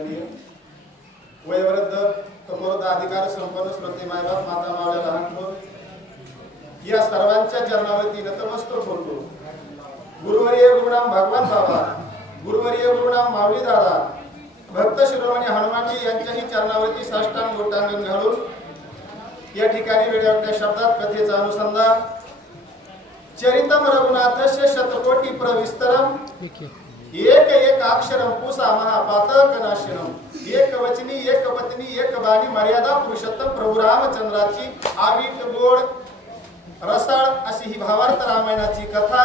पूजनीय वयोवृद्ध तपोवृद्ध अधिकार संपन्न श्रोते मायबाप माता मावळ्या लहान थोर या सर्वांच्या चरणावरती नतमस्तक होतो. गुरुवर्य गुरुनाम भगवान बाबा, गुरुवर्य गुरुनाम माऊली दादा, भक्त शिरोमणी हनुमानजी यांच्याही चरणावरती साष्टांग लोटांगण घालून या ठिकाणी वेळेवरच्या शब्दात कथेचा अनुसंधान. चरितम रघुनाथस्य शतकोटी प्रविस्तरम एक एक अक्षरम पुसा महापातक नाशनम. एक वचनी एक पत्नी एक बाणी मर्यादा पुरुषोत्तम प्रभू रामचंद्राची आवीट गोड रसाळ अशी ही भावार्थ रामायणाची कथा.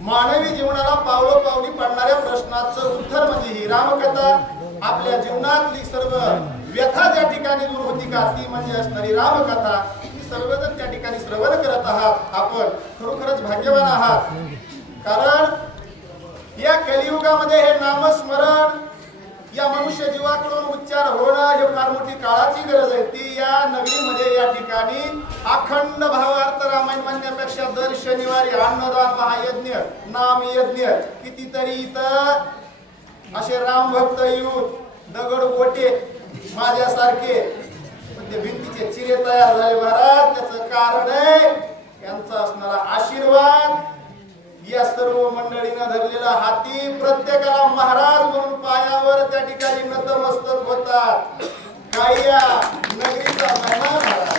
मानवी जीवनाला पावलोपावली पडणाऱ्या प्रश्नाचं उत्तर म्हणजे ही रामकथा. आपल्या जीवनातली सर्व व्यथा ज्या ठिकाणी दूर होती का ती म्हणजे असणारी रामकथा. सर्वजण त्या ठिकाणी श्रवण करत आहात. आपण खरोखरच भाग्यवान आहात, कारण या कलियुगामध्ये हे नामस्मरण या मनुष्य जीवाकडून उच्चार होणं हे फार मोठी काळाची गरज आहे. ती या नगरीमध्ये या ठिकाणी अखंड भावार्थ रामायण म्हणण्यापेक्षा दर शनिवारी अन्नदान महायज्ञ नामयज्ञ कितीतरी इथं असे राम भक्त येऊन दगड गोटे माझ्यासारखे भिंतीचे चिरे तयार झाले महाराज. त्याचं कारण आहे यांचा असणारा आशीर्वाद. या सर्व मंडळीनं धरलेला हाती प्रत्येकाला महाराज म्हणून पायावर त्या ठिकाणी नतमस्तक होतात. काही या नगरीचा महिना महाराज.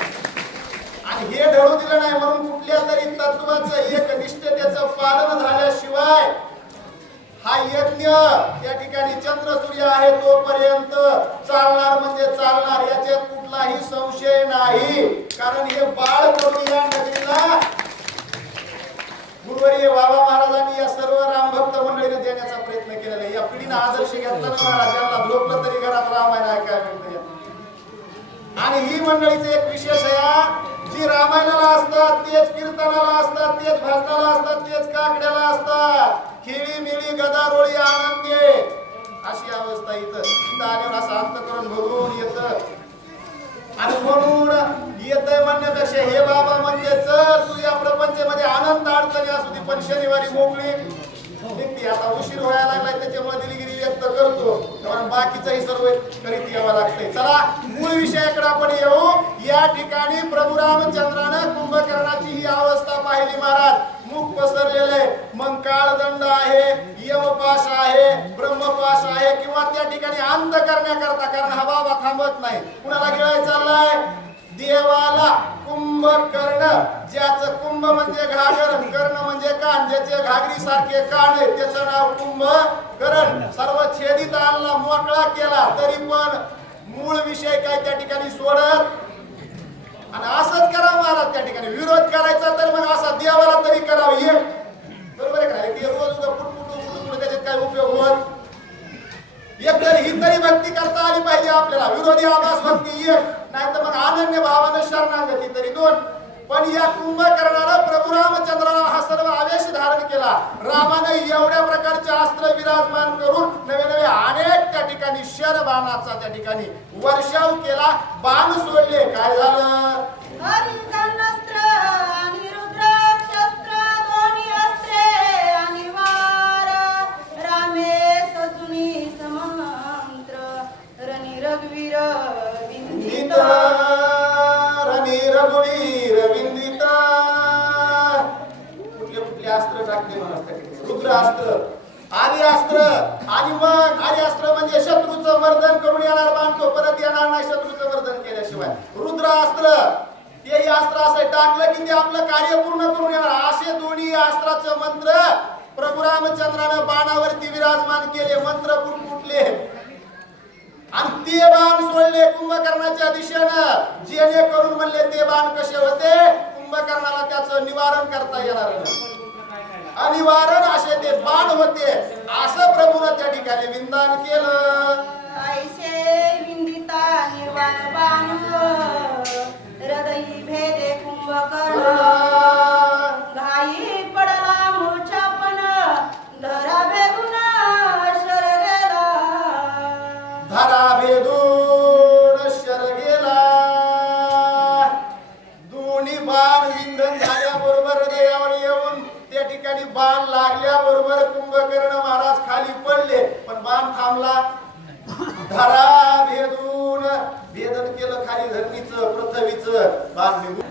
आणि हे ढळू दिलं नाही म्हणून कुठल्या तरी तत्वाचं एक निष्ठतेचं पालन झाल्याशिवाय हा यज्ञ त्या ठिकाणी चंद्र सूर्य आहे तोपर्यंत चालणार म्हणजे चालणार, याच्यात कुठलाही संशय नाही. कारण हे बाळ करून या नगरीला गुरुवर्य बाबा महाराजांनी या सर्व रामभक्त मंडळीने देण्याचा प्रयत्न केलेला आहे. या पिढीने आदर्श घेतला ना महाराज. यांना झोपलं तरी घरात रामायण ऐकायला मिळतं. आणि ही मंडळीचं एक विशेष आहे, जी रामायणाला असतात तेच कीर्तनाला असतात तेच भजनाला असतात तेच काकड्याला असतात. खेळी मिळी गदारोळी आनंदे अशी अवस्था इथं आल्यावर असं अंतःकरण भरून येतं. आणि म्हणून येतंय म्हणण्यापेक्षा हे बाबा म्हणजे चल तू या प्रपंचामध्ये अनंत अडचणी असू दे पण शनिवारी मोकळी निघते. आता उशीर व्हायला लागलाय त्याच्यामुळे दिलगिरी व्यक्त करतो, कारण बाकीचंही सर्व करीत यावं लागतंय. चला मूळ विषयाकडे आपण येऊ. या ठिकाणी प्रभू रामचंद्रानं कुंभकर्णाची ही अवस्था पाहिली महाराज. मुख पसरलेलं आहे, मग काळदंड आहे, यमपाश आहे, ब्रह्मपाश आहे, किंवा त्या ठिकाणी अंत करण्याकरता, कारण हा बाबा थांबत नाही. कुणाला गिळाय चाललाय? देवाला. कुंभकर्ण, ज्याचं कुंभ म्हणजे घागर, कर्ण म्हणजे कान, ज्याचे घागरी सारखे कान आहे त्याचं नाव कुंभकर्ण. सर्व छेदित आणला, मोकळा केला, तरी पण मूळ विषय काय त्या ठिकाणी सोडत. आणि असंच करावं महाराज. त्या ठिकाणी विरोध करायचा तर मग असा देवाला तरी करावं. हे बरोबर आहे का? ते रोज पुटपुटू त्याच्यात काय उपयोग होत. एक तरी ही तरी भक्ती करता आली पाहिजे आपल्याला. विरोधी आभास भक्ती एक, नाही तर मग अनन्य भावानं शरणागती तरी दोन. पण या कुंभकर्णाला प्रभू रामचंद्राला हा सर्व आवेश धारण केला. रामाने एवढ्या प्रकारचे अस्त्र विराजमान करून नवे नवे अनेक त्या ठिकाणी शरबाणाचा त्या ठिकाणी वर्षाव केला, बाण सोडले. काय झालं? रुद्रास्त्र, आर्यास्त्र. आणि मग आर्यास्त्र म्हणजे शत्रूचं मर्दन करून येणार बाण, तो परत येणार नाही शत्रूचं मर्दन केल्याशिवाय. रुद्रास्त्र हे अस्त्र असं टाकलं की ते आपलं कार्य पूर्ण करून येणार. असे दोन्ही अस्त्राचं मंत्र प्रभू रामचंद्रानं बाणावरती विराजमान केले. मंत्र फुटले आणि ते बाण सोडले कुंभकर्णाच्या दिशेनं. जेणेकरून म्हणले ते बाण कसे होते, कुंभकर्णाला त्याचं निवारण करता येणार नाही. अनिवारण असे ते बाण होते. असं प्रभूने त्या ठिकाणी विंदान केलं. ऐसे विंदिता निर्वाण बाण हृदयी भेदे कुंभकर्ण. घाई पडला मूर्छा पण धरा भेदून शर गेला. धरा भेदून शर गेला. दोन्ही बाण विंधन झाल्याबरोबर हृदयावर येऊन त्या ठिकाणी बाण लागल्याबरोबर कुंभकर्ण महाराज खाली पडले. पण बाण थांबला धरा भेदून भेदन केलं खाली धरणीचं पृथ्वीचं बाण निघून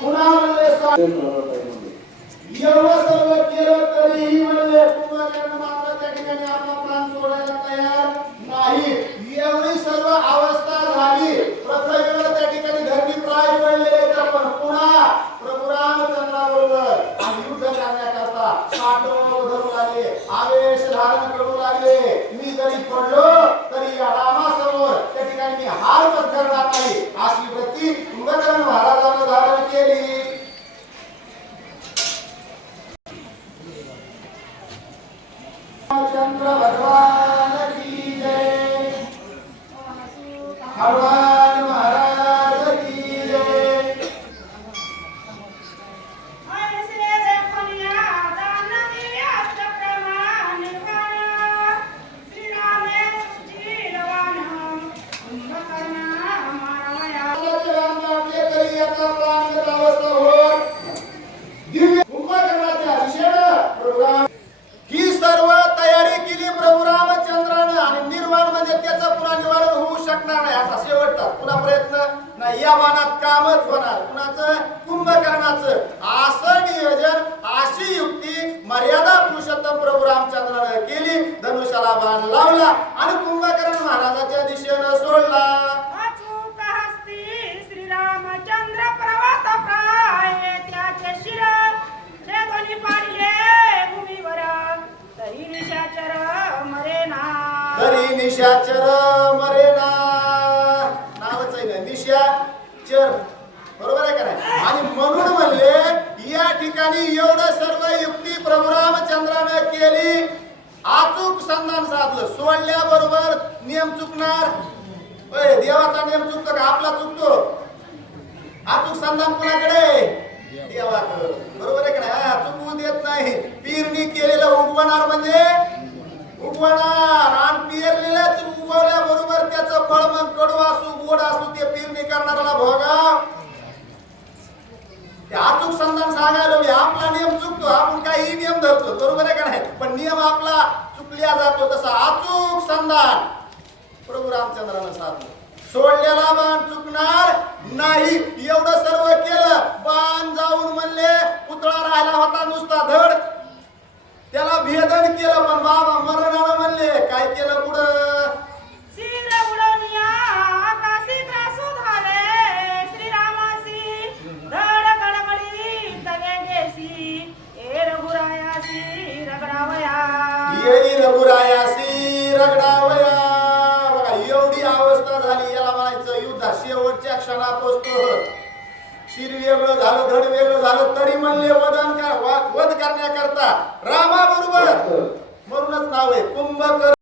पुन्हा म्हणले एवढं सर्व केलं तरीही म्हणले कुंभकर्ण मात्र त्या ठिकाणी आपला प्राण सोडायला तयार नाही. एवढी सर्व अवस्था झाली पृथ्वीवर त्या ठिकाणी धरणी प्राय पडलेले पण पुन्हा प्रभू रामचंद्राबरोबर आणि युद्ध करण्याकरता पाठव धरू लागले आवेश धारण करू लागले. मी जरी पडलो तरी या रामासमोर त्या ठिकाणी मी हार पत्करणार नाही अशी वृत्ती कुंभकर्ण महाराजांनी धारण केली. चंद्र भगवान की जय. हनुमान महाराज की जय. ही सर्व तयारी केली प्रभू रामचंद्रानं आणि निर्वाण म्हणजे त्याचं पुन्हा निवारण होऊ शकणार नाही असा शेवटचा पुन्हा प्रयत्न नाही. या बाणात कामच होणार कुणाचं कुंभकर्णाचं. असं नियोजन अशी युक्ती मर्यादा पुरुषोत्तम प्रभू रामचंद्रानं केली. धनुष्याला बाण लावला आणि कुंभकर्ण महाराजाच्या दिशेनं सोडला. श्रीरामचंद्र प्रवात प्राय त्याचे शिर दोन्ही पाडले भूमीवर तरी निशाचर मरेना. तरी निशाचर मरेना नावच आहे ना निशाचर बरोबर आहे का नाही. आणि म्हणून म्हणले या ठिकाणी एवढं सर्व युक्ती प्रभू रामचंद्रानं केली. अचूक संधान साधलं. सोडल्याबरोबर नियम चुकणार. देवाचा नियम चुकतो का आपला चुकतो. अचूक संधान कुणाकडे देवाकडे बरोबर आहे का नाही. चुकवू देत नाही. पेरणी केलेलं उगवणार म्हणजे उगवणार आणि पेरलेलंच उगवल्याबरोबर त्याचं फळ मग कडू असू गोड असू ते पेरणी करणाऱ्याला भोगा. ते अचूक संधान सांगायला आपला नियम चुकतो आपण काही नियम धरतो बरोबर आहे का नाही. पण नियम आपला चुकल्या जातो तसा अचूक संधान प्रभू रामचंद्रानं साधलं. सोडलेला बाण चुकणार नाही. एवढं सर्व केलं. बाण जाऊन म्हणले पुतळा राहिला होता नुसता धड त्याला भेदन केलं पण बाबा मरणानं म्हणले काय केलं पुढं. शिर उडवनिया आकाशी त्रासू झाले श्रीरामासी धड गडबडी तवे गेसी ए रघुरायासी रगडावया. ये रघुरायासी रगडावया. बघा एवढी अवस्था झाली. याला म्हणायचं युद्ध शेवटच्या क्षणापासून शिर वेगळं झालं धड वेगळं झालं तरी म्हणले वध करण्याकरता रामाबरोबर म्हणूनच नाव आहे कुंभकर्ण.